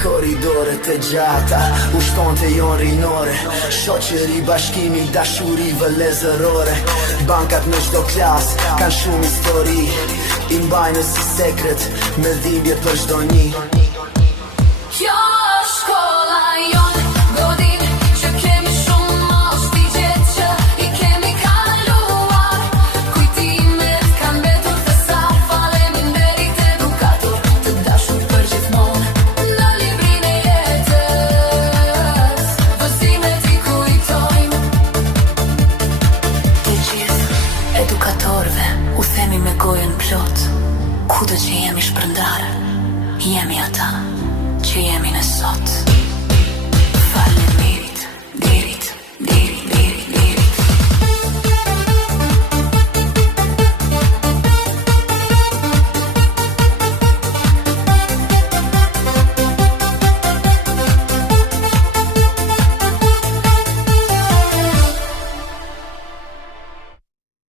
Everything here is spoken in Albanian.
Koridoret e gjata, ushtonte jon rinore, shoqëri, bashkimi, dashuri vëllezërore. Bankat në çdo klas kanë shumë histori, i mbajnë si sekret me dhimbje për çdo një. Kjo është shkolla jon, godin që kemi shumë moshtëgjet që i kemi kaluar. Kujtimet kanë mbetur të sar, faleminderit edukator, të dashur për gjithmonë. Në librin e jetës, vëzimet i kujtojmë. Të gjithë edukatorëve u themi me gojën plot, kudo që jemi shpërndarë, jemi ata që jemi në sot.